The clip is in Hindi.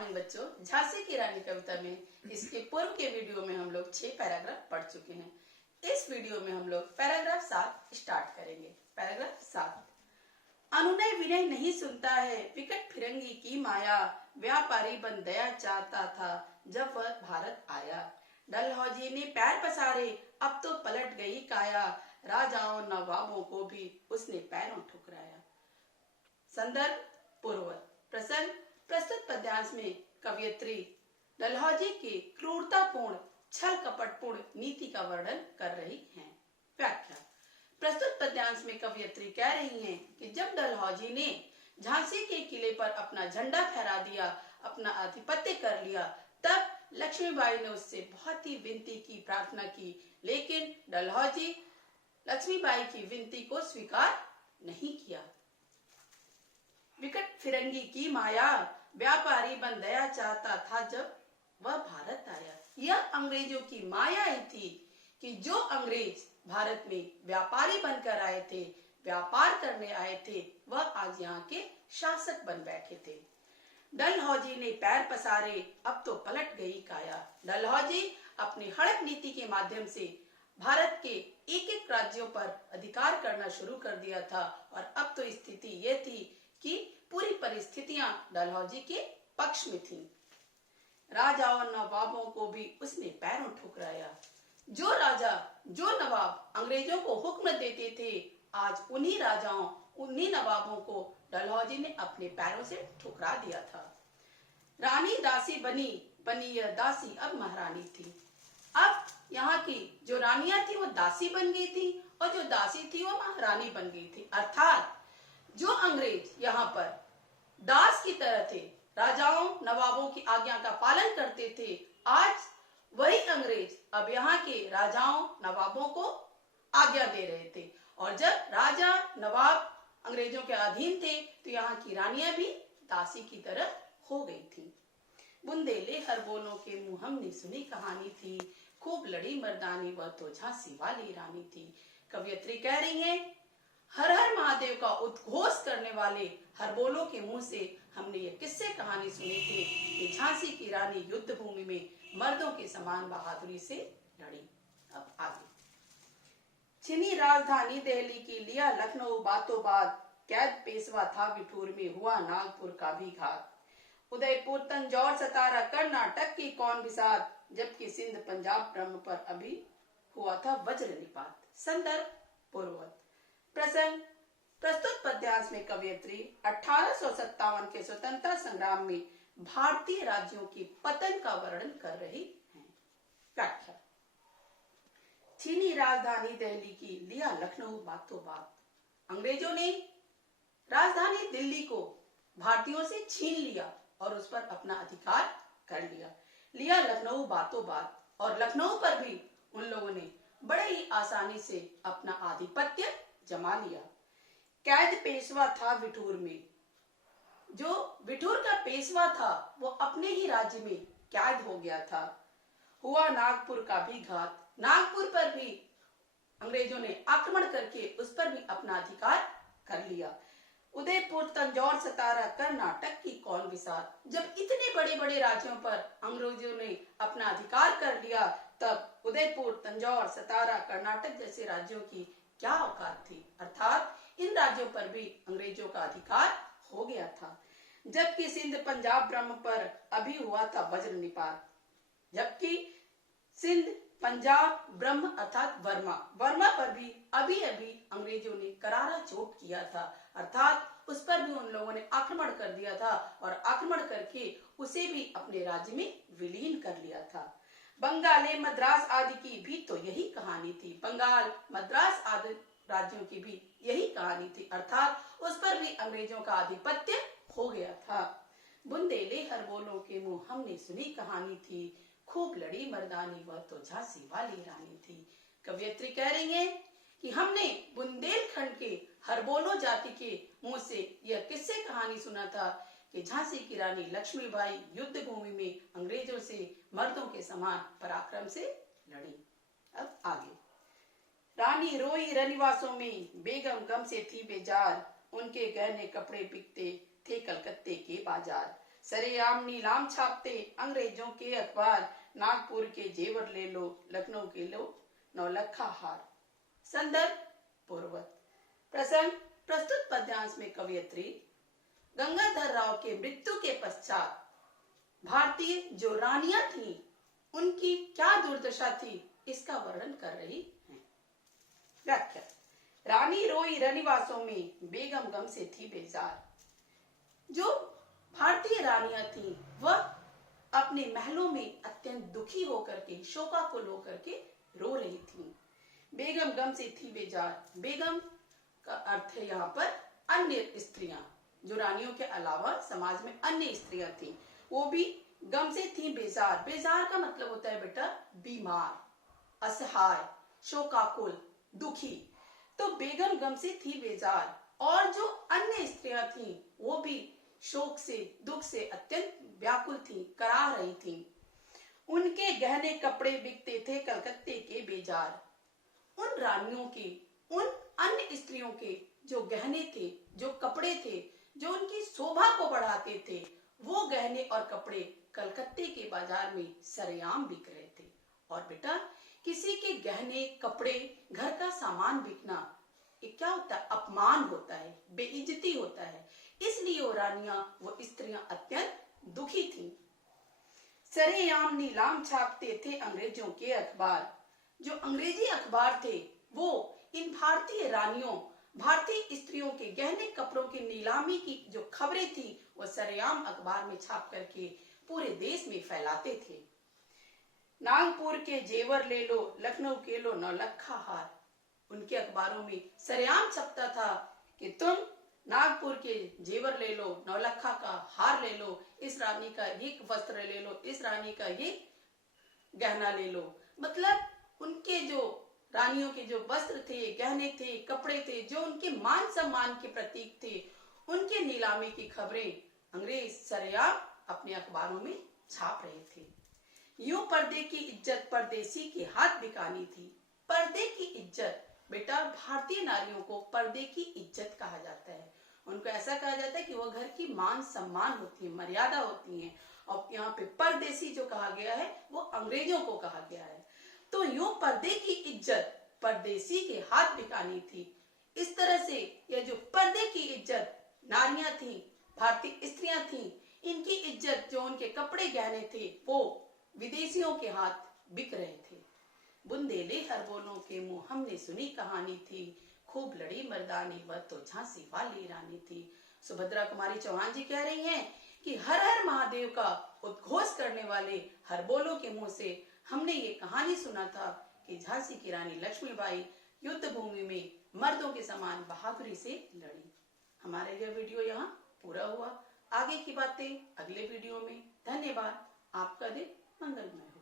मॉर्निंग बच्चों। झांसी की रानी कविता में इसके पूर्व के वीडियो में हम लोग 6 पैराग्राफ पढ़ चुके हैं। इस वीडियो में हम लोग पैराग्राफ 7 स्टार्ट करेंगे। पैराग्राफ 7। अनुनय विनय नहीं सुनता है, विकट फिरंगी की माया, व्यापारी बन दया चाहता था जब वह भारत आया। डलहौजी ने पैर पसारे, अब तो पलट गई काया, राजाओं नवाबों को भी उसने पैरों ठुकराया। संदर्भ पूर्ववत। प्रसंग प्रस्तुत पद्यांश में कवयित्री डलहौजी की क्रूरतापूर्ण छल कपटपूर्ण नीति का वर्णन कर रही हैं। व्याख्या। प्रस्तुत पद्यांश में कवयित्री कह रही हैं कि जब डलहौजी ने झांसी के किले पर अपना झंडा फहरा दिया, अपना आधिपत्य कर लिया, तब लक्ष्मीबाई ने उससे बहुत ही विनती की, प्रार्थना की, लेकिन डलहौजी लक्ष्मीबाई की विनती को स्वीकार नहीं किया। विकट फिरंगी की माया, व्यापारी बन दया चाहता था जब वह भारत आया। यह अंग्रेजों की माया ही थी कि जो अंग्रेज भारत में व्यापारी बनकर आए थे, व्यापार करने आए थे, वह आज यहाँ के शासक बन बैठे थे। डलहौजी ने पैर पसारे, अब तो पलट गई काया। डलहौजी अपनी हड़प नीति के माध्यम से भारत के एक एक राज्यों पर अधिकार करना शुरू कर दिया था और अब तो स्थिति ये थी कि पूरी परिस्थितियां डलहौजी के पक्ष में थीं। राजाओं नवाबों को भी उसने पैरों ठुकराया। जो राजा, जो नवाब अंग्रेजों को हुक्म देते थे, आज उन्हीं राजाओं, उन्हीं नवाबों को डलहौजी ने अपने पैरों से ठुकरा दिया था। रानी दासी बनी, बनी यह दासी अब महारानी थी। अब यहाँ की जो रानियां थी वो दासी बन गई थी और जो दासी थी वो महारानी बन गई थी। अर्थात जो अंग्रेज यहाँ पर दास की तरह थे, राजाओं नवाबों की आज्ञा का पालन करते थे, आज वही अंग्रेज अब यहाँ के राजाओं नवाबों को आज्ञा दे रहे थे। और जब राजा नवाब अंग्रेजों के अधीन थे तो यहाँ की रानियां भी दासी की तरह हो गई थी। बुंदेले हरबोलों के मुंह हमने सुनी कहानी थी, खूब लड़ी मर्दानी वह तो झांसी वाली रानी थी। कवयित्री कह रही है, हर हर महादेव का उद्घोष करने वाले हरबोलों के मुंह से हमने ये किस्से कहानी सुनी थी कि झांसी की रानी युद्ध भूमि में मर्दों के समान बहादुरी से लड़ी। अब आगे। छिनी राजधानी दिल्ली की, लिया लखनऊ बातों बात, कैद पेशवा था बिठूर में, हुआ नागपुर का भी घात। उदयपुर तंजौर सतारा कर्नाटक की कौन बिसात, जबकि सिंध पंजाब ब्रह्म पर अभी हुआ था वज्र निपात। संदर्भ पूर्ववत। प्रसंग प्रस्तुत पद्यांश में कवयित्री 1857 के स्वतंत्रता संग्राम में भारतीय राज्यों की पतन का वर्णन कर रही हैं। व्याख्या। छीनी राजधानी दिल्ली की, लिया लखनऊ बातों बात। अंग्रेजों ने राजधानी दिल्ली को भारतीयों से छीन लिया और उस पर अपना अधिकार कर लिया। लिया लखनऊ बातों बात, और लखनऊ पर भी उन लोगों ने बड़े ही आसानी से अपना आधिपत्य जमा लिया। कैद पेशवा था विठूर में, जो विठूर का पेशवा था वो अपने ही राज्य में कैद हो गया था। हुआ नागपुर का भी घात, नागपुर पर भी अंग्रेजों ने आक्रमण करके उस पर भी अपना अधिकार कर लिया। उदयपुर तंजौर सतारा कर्नाटक की कौन बिसात, जब इतने बड़े बड़े राज्यों पर अंग्रेजों ने अपना अधिकार कर लिया, तब उदयपुर तंजौर सतारा कर्नाटक जैसे राज्यों की क्या औकात थी। अर्थात इन राज्यों पर भी अंग्रेजों का अधिकार हो गया था। जबकि सिंध पंजाब ब्रह्म पर अभी हुआ था वज्र निपात, जबकि सिंध पंजाब ब्रह्म अर्थात वर्मा पर भी अभी अभी अंग्रेजों ने करारा चोट किया था। अर्थात उस पर भी उन लोगों ने आक्रमण कर दिया था और आक्रमण करके उसे भी अपने राज्य में विलीन कर लिया था। बंगाल मद्रास आदि की भी तो यही कहानी थी। बंगाल मद्रास आदि राज्यों की भी यही कहानी थी। अर्थात उस पर भी अंग्रेजों का आधिपत्य हो गया था। बुंदेले हरबोलों के मुंह हमने सुनी कहानी थी, खूब लड़ी मर्दानी वह तो झांसी वाली रानी थी। कवयित्री कह रही है कि हमने बुंदेलखंड के हरबोलो जाति के मुंह से यह किस्से कहानी सुना था कि झांसी की रानी लक्ष्मीबाई युद्ध भूमि में अंग्रेजों से मर्दों के समान पराक्रम से लड़ी। अब आगे। रानी रोई रनिवासों में, बेगम गम से थी बेजार, उनके गहने कपड़े बिकते थे कलकत्ते के बाजार। सरेआम नीलाम छापते अंग्रेजों के अखबार, नागपुर के जेवर ले लो, लखनऊ के लो नौलखा हार। संदर्भ पूर्वक। प्रसंग प्रस्तुत पद्यांश में कवयित्री गंगाधर राव के मृत्यु के पश्चात भारतीय जो रानियां थीं उनकी क्या दुर्दशा थी इसका वर्णन कर रही है। व्याख्या। रानी रोई रनिवासों में, बेगम गम से थी बेजार। जो भारतीय रानियां थीं वह अपने महलों में अत्यंत दुखी होकर के, शोकाकुल होकर के रो रही थीं। बेगम गम से थी बेजार। बेगम का अर्थ है यहाँ पर अन्य स्त्रियां, जो रानियों के अलावा समाज में अन्य स्त्रियां थीं, वो भी गम से थी बेजार। बेजार का मतलब होता है बेटा बीमार, असहाय, शोकाकुल, दुखी। तो बेगम गम से थी बेजार और जो अन्य स्त्रियां थीं वो भी शोक से, दुख से अत्यंत व्याकुल थीं, कराह रही थीं। उनके गहने कपड़े बिकते थे कलकत्ते के बेजार। उन रानियों के, उन अन्य स्त्रियों के जो गहने थे, जो कपड़े थे, जो उनकी शोभा को बढ़ाते थे, वो गहने और कपड़े कलकत्ते के बाजार में सरेआम बिक रहे थे। और बेटा किसी के गहने, कपड़े, घर का सामान बिकना ये क्या होता है? अपमान होता है, बेइज्जती होता है। इसलिए वो रानियां, वो स्त्रियां अत्यंत दुखी थीं। सरेआम नीलाम छापते थे अंग्रेजों के अखबार। जो अंग्रेजी अखबार थे वो इन भारतीय रानियों, भारतीय स्त्रियों के गहने कपड़ों की नीलामी की जो खबरें थी वो सरेआम अखबार में छाप करके पूरे देश में फैलाते थे। नागपुर के जेवर ले लो, लखनऊ के लो नौलखा हार। उनके अखबारों में सरेआम छपता था कि तुम नागपुर के जेवर ले लो, नौलखा का हार ले लो, इस रानी का ये वस्त्र ले लो, इस रानी का ये गहना ले लो। मतलब उनके जो रानियों के जो वस्त्र थे, गहने थे, कपड़े थे, जो उनके मान सम्मान के प्रतीक थे, उनके नीलामी की खबरें अंग्रेज सरेआम अपने अखबारों में छाप रहे थे। यूं पर्दे की इज्जत परदेसी के हाथ बिकानी थी। पर्दे की इज्जत, बेटा भारतीय नारियों को पर्दे की इज्जत कहा जाता है। उनको ऐसा कहा जाता है कि वो घर की मान सम्मान होती है, मर्यादा होती है। और यहाँ पे परदेसी जो कहा गया है वो अंग्रेजों को कहा गया है। तो यूं पर्दे की इज्जत परदेसी के हाथ बिकानी थी। इस तरह से ये जो पर्दे की इज्जत नारियां थी, भारतीय स्त्रियां थी, इनकी इज्जत, जो उनके कपड़े गहने थे, वो विदेशियों के हाथ बिक रहे थे। बुंदेले हर बोलों के मुंह हमने सुनी कहानी थी, खूब लड़ी मर्दानी वह तो झांसी वाली रानी थी। सुभद्रा कुमारी चौहान जी कह रही हैं कि हर हर महादेव का उद्घोष करने वाले हरबोलों के मुंह से हमने ये कहानी सुना था कि झांसी की रानी लक्ष्मीबाई युद्ध भूमि में मर्दों के समान बहादुरी से लड़ी। हमारा यह वीडियो यहाँ पूरा हुआ। आगे की बातें अगले वीडियो में। धन्यवाद। आपका दिन मंगलमय हो।